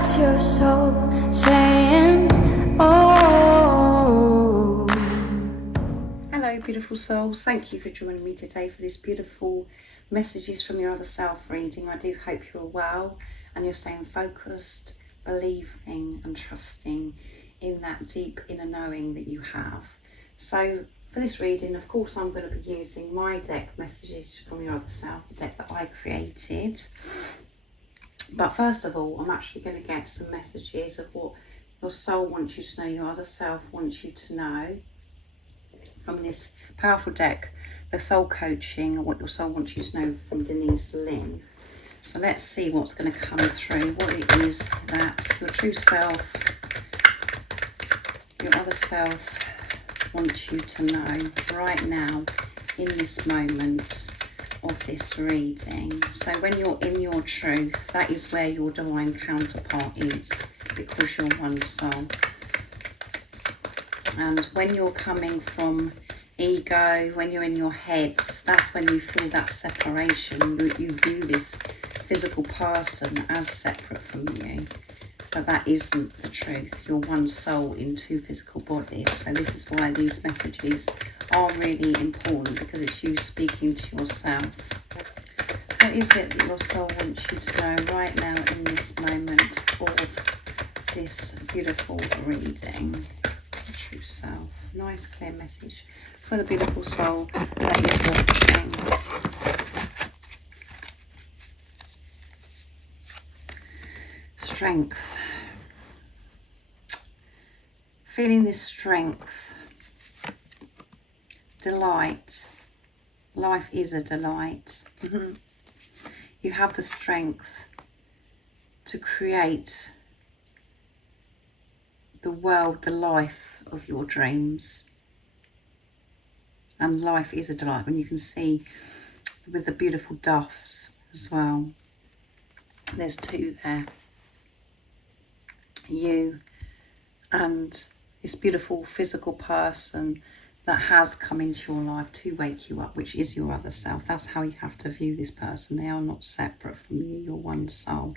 That's your soul saying, oh. Hello beautiful souls, thank you for joining me today for this beautiful messages from your other self reading. I do hope you're well and you're staying focused, believing and trusting in that deep inner knowing that you have. So for this reading, of course, I'm going to be using my deck messages from your other self, the deck that I created. But first of all, I'm actually going to get some messages of what your soul wants you to know, your other self wants you to know from this powerful deck, the soul coaching, or what your soul wants you to know from Denise Lynn. So let's see what's going to come through, what it is that your true self, your other self wants you to know right now in this moment of this reading. So when you're in your truth, that is where your divine counterpart is, because you're one soul. And when you're coming from ego, when you're in your heads, that's when you feel that separation. You view this physical person as separate from you, but that isn't the truth. You're one soul in two physical bodies. So this is why these messages are really important, because it's you speaking to yourself. What is it that your soul wants you to know right now in this moment of this beautiful reading? True self. Nice clear message for the beautiful soul that is watching. Strength. Feeling this strength. Delight. Life is a delight. You have the strength to create the world, the life of your dreams. And life is a delight. When you can see with the beautiful doves as well. There's two there. You and this beautiful physical person that has come into your life to wake you up, which is your other self. That's how you have to view this person. They are not separate from you. You're one soul.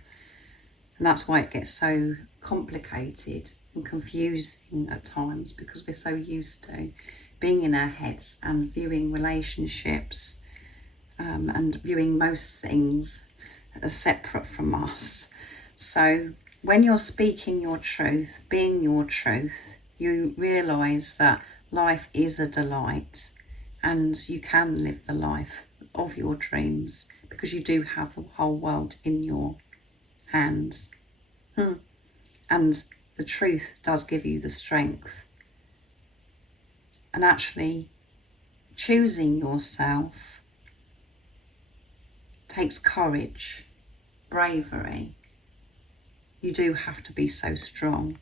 And that's why it gets so complicated and confusing at times, because we're so used to being in our heads and viewing relationships and viewing most things as separate from us. So when you're speaking your truth, being your truth, you realise that life is a delight and you can live the life of your dreams, because you do have the whole world in your hands. And the truth does give you the strength. And actually choosing yourself takes courage, bravery. You do have to be so strong.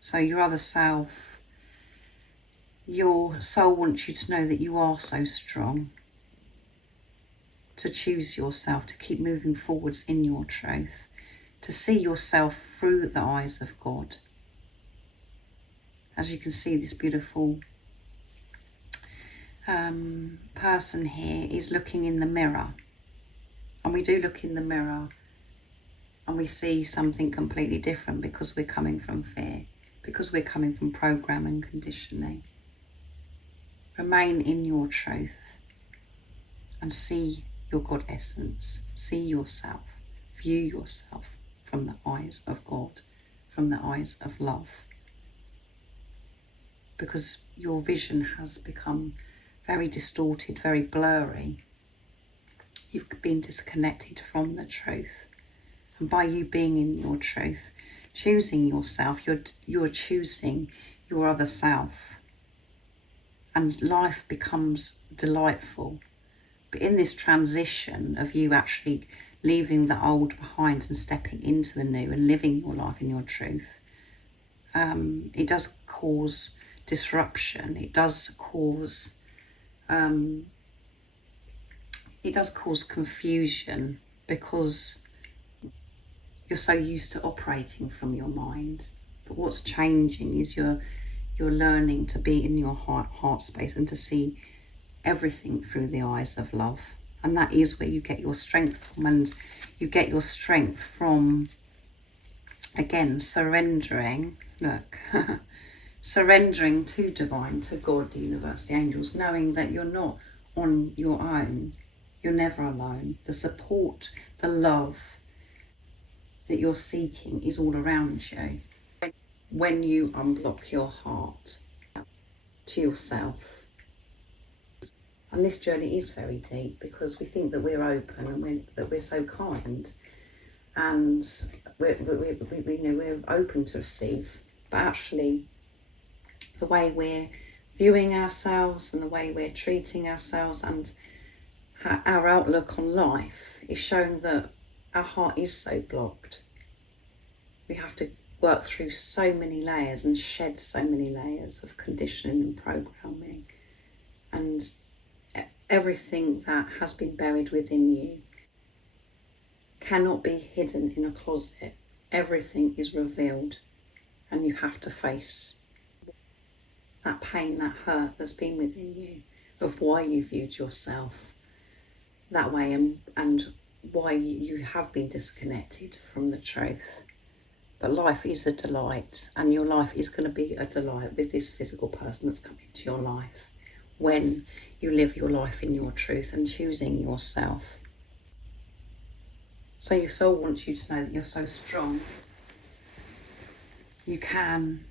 So your other self, your soul wants you to know that you are so strong. To choose yourself, to keep moving forwards in your truth. To see yourself through the eyes of God. As you can see, this beautiful person here is looking in the mirror. And we do look in the mirror and we see something completely different, because we're coming from fear, because we're coming from program and conditioning. Remain in your truth and see your God essence. See yourself. View yourself from the eyes of God, from the eyes of love. Because your vision has become very distorted, very blurry. You've been disconnected from the truth. And by you being in your truth, choosing yourself, you're choosing your other self. And life becomes delightful. But in this transition of you actually leaving the old behind and stepping into the new and living your life in your truth, it does cause disruption. It does cause confusion, because you're so used to operating from your mind. But what's changing is you're learning to be in your heart space and to see everything through the eyes of love. And that is where you get your strength from. And you get your strength from Again, surrendering, look, surrendering to divine, to God, the universe, the angels, knowing that you're not on your own. You're never alone. The support, the love that you're seeking is all around you. When you unblock your heart to yourself. And this journey is very deep because we think that we're open and that we're so kind and we're open to receive. But actually, the way we're viewing ourselves and the way we're treating ourselves and our outlook on life is showing that our heart is so blocked. We have to work through so many layers and shed so many layers of conditioning and programming, and everything that has been buried within you cannot be hidden in a closet. Everything is revealed, and you have to face that pain, that hurt that's been within you, of why you viewed yourself that way and why you have been disconnected from the truth. But life is a delight, and your life is going to be a delight with this physical person that's come into your life when you live your life in your truth and choosing yourself. So your soul wants you to know that you're so strong. You can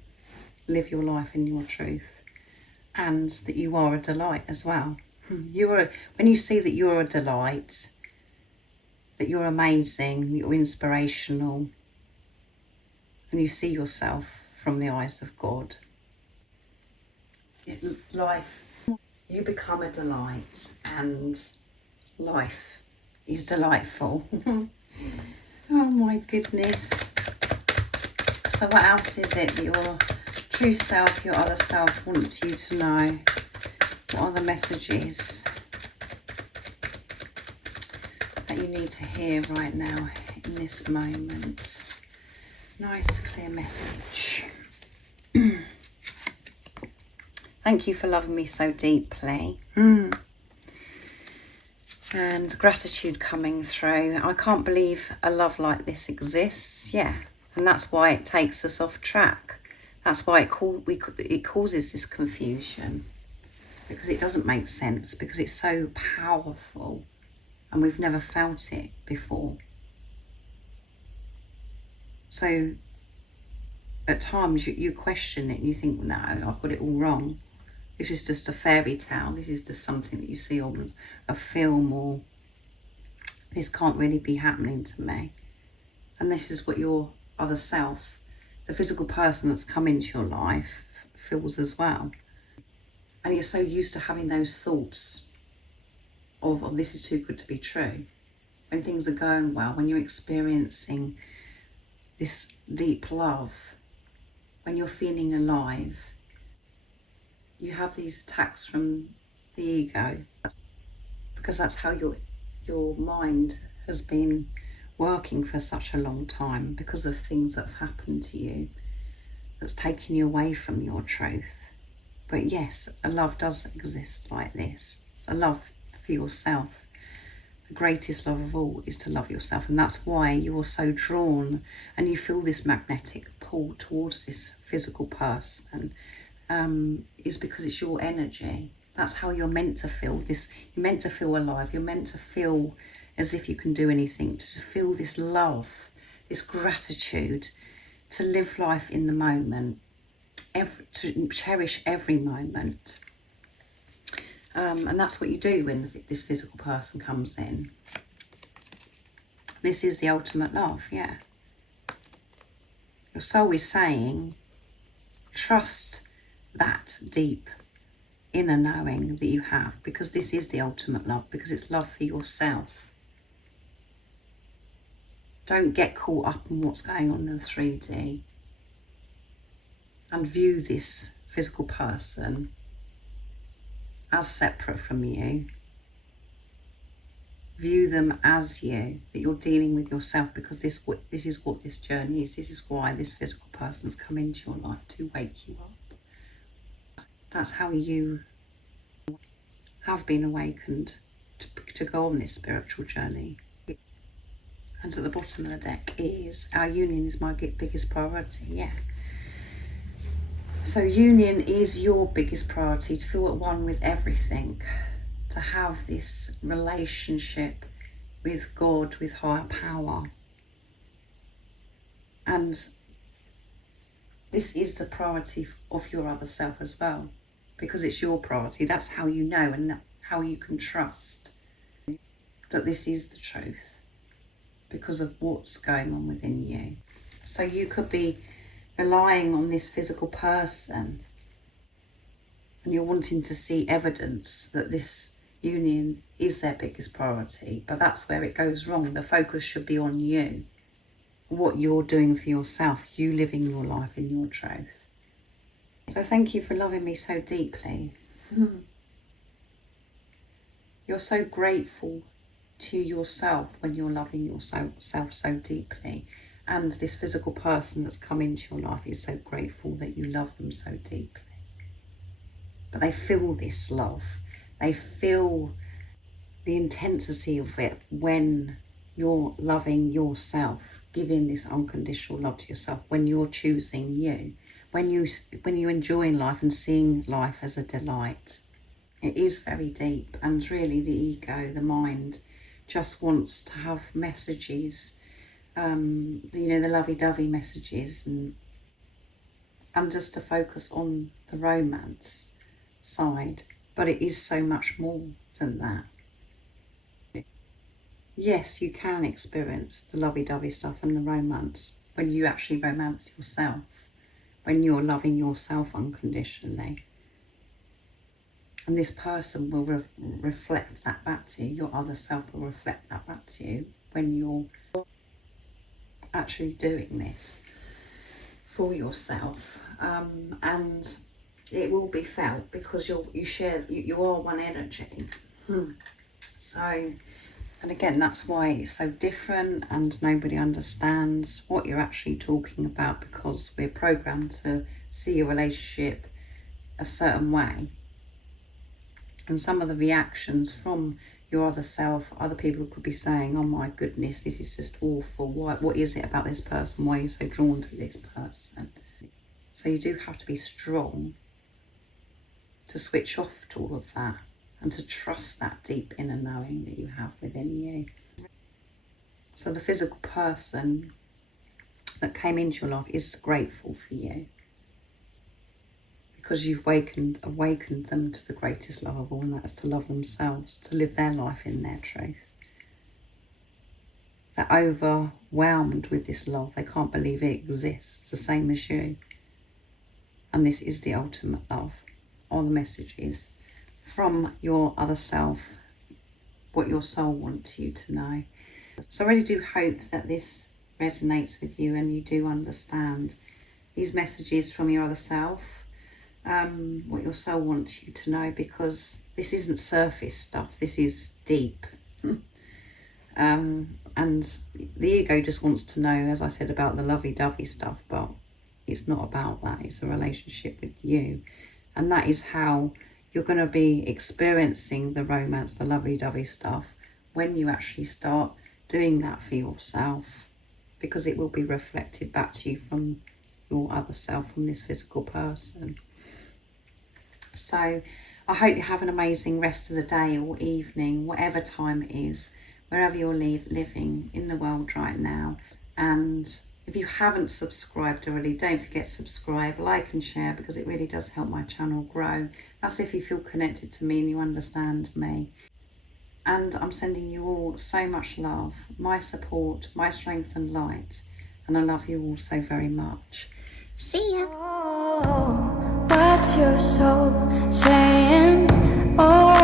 live your life in your truth, and that you are a delight as well. When you see that you're a delight, that you're amazing, that you're inspirational, and you see yourself from the eyes of God, life, you become a delight, and life is delightful. Oh my goodness. So what else is it that your true self, your other self, wants you to know? What are the messages that you need to hear right now in this moment? Nice clear message. Thank you for loving me so deeply. And gratitude coming through. I can't believe a love like this exists. Yeah. And that's why it takes us off track. That's why it causes this confusion. Because it doesn't make sense. Because it's so powerful. And we've never felt it before. So at times you question it and you think, no, I've got it all wrong. This is just a fairy tale. This is just something that you see on a film, or this can't really be happening to me. And this is what your other self, the physical person that's come into your life, feels as well. And you're so used to having those thoughts of, oh, this is too good to be true. When things are going well, when you're experiencing this deep love, when you're feeling alive, you have these attacks from the ego, because that's how your mind has been working for such a long time, because of things that have happened to you that's taken you away from your truth. But yes, a love does exist like this, a love for yourself. The greatest love of all is to love yourself, and that's why you are so drawn and you feel this magnetic pull towards this physical person. Is because it's your energy. That's how you're meant to feel this. You're meant to feel alive. You're meant to feel as if you can do anything, to feel this love, this gratitude, to live life in the moment, to cherish every moment. And that's what you do when this physical person comes in. This is the ultimate love, yeah. Your soul is saying, trust that deep inner knowing that you have, because this is the ultimate love, because it's love for yourself. Don't get caught up in what's going on in the 3D and view this physical person as separate from you. View them as you, that you're dealing with yourself, because this is what this journey is. This is why this physical person's come into your life, to wake you up. That's how you have been awakened to go on this spiritual journey. And at the bottom of the deck is, our union is my biggest priority. Yeah. So union is your biggest priority, to feel at one with everything, to have this relationship with God, with higher power. And this is the priority of your other self as well, because it's your priority. That's how you know and how you can trust that this is the truth, because of what's going on within you. So you could be relying on this physical person and you're wanting to see evidence that this union is their biggest priority, but that's where it goes wrong. The focus should be on you, what you're doing for yourself, you living your life in your truth. So thank you for loving me so deeply. You're so grateful to yourself when you're loving yourself so deeply. And this physical person that's come into your life is so grateful that you love them so deeply. But they feel this love. They feel the intensity of it when you're loving yourself, giving this unconditional love to yourself, when you're choosing you, when you're enjoying life and seeing life as a delight. It is very deep, and really the ego, the mind, just wants to have messages, the lovey-dovey messages, and just to focus on the romance side. But it is so much more than that. Yes, you can experience the lovey-dovey stuff and the romance when you actually romance yourself, when you're loving yourself unconditionally. And this person will reflect that back to you. Your other self will reflect that back to you when you're actually doing this for yourself. And it will be felt, because you are one energy. So, and again, that's why it's so different, and nobody understands what you're actually talking about, because we're programmed to see a relationship a certain way. And some of the reactions from your other self, other people could be saying, oh my goodness, this is just awful. What is it about this person? Why are you so drawn to this person? So you do have to be strong to switch off to all of that and to trust that deep inner knowing that you have within you. So the physical person that came into your life is grateful for you, because you've awakened them to the greatest love of all, and that is to love themselves, to live their life in their truth. They're overwhelmed with this love. They can't believe it exists, the same as you. And this is the ultimate love, or the messages from your other self, what your soul wants you to know. So I really do hope that this resonates with you and you do understand these messages from your other self, what your soul wants you to know, because this isn't surface stuff, this is deep. And the ego just wants to know, as I said, about the lovey-dovey stuff, but it's not about that. It's a relationship with you, and that is how you're going to be experiencing the romance, the lovey-dovey stuff, when you actually start doing that for yourself, because it will be reflected back to you from your other self, from this physical person. So I hope you have an amazing rest of the day or evening, whatever time it is, wherever you're living in the world right now. And if you haven't subscribed already, don't forget to subscribe, like and share, because it really does help my channel grow. That's if you feel connected to me and you understand me. And I'm sending you all so much love, my support, my strength and light. And I love you all so very much. See ya. Oh, what's your soul saying? Oh.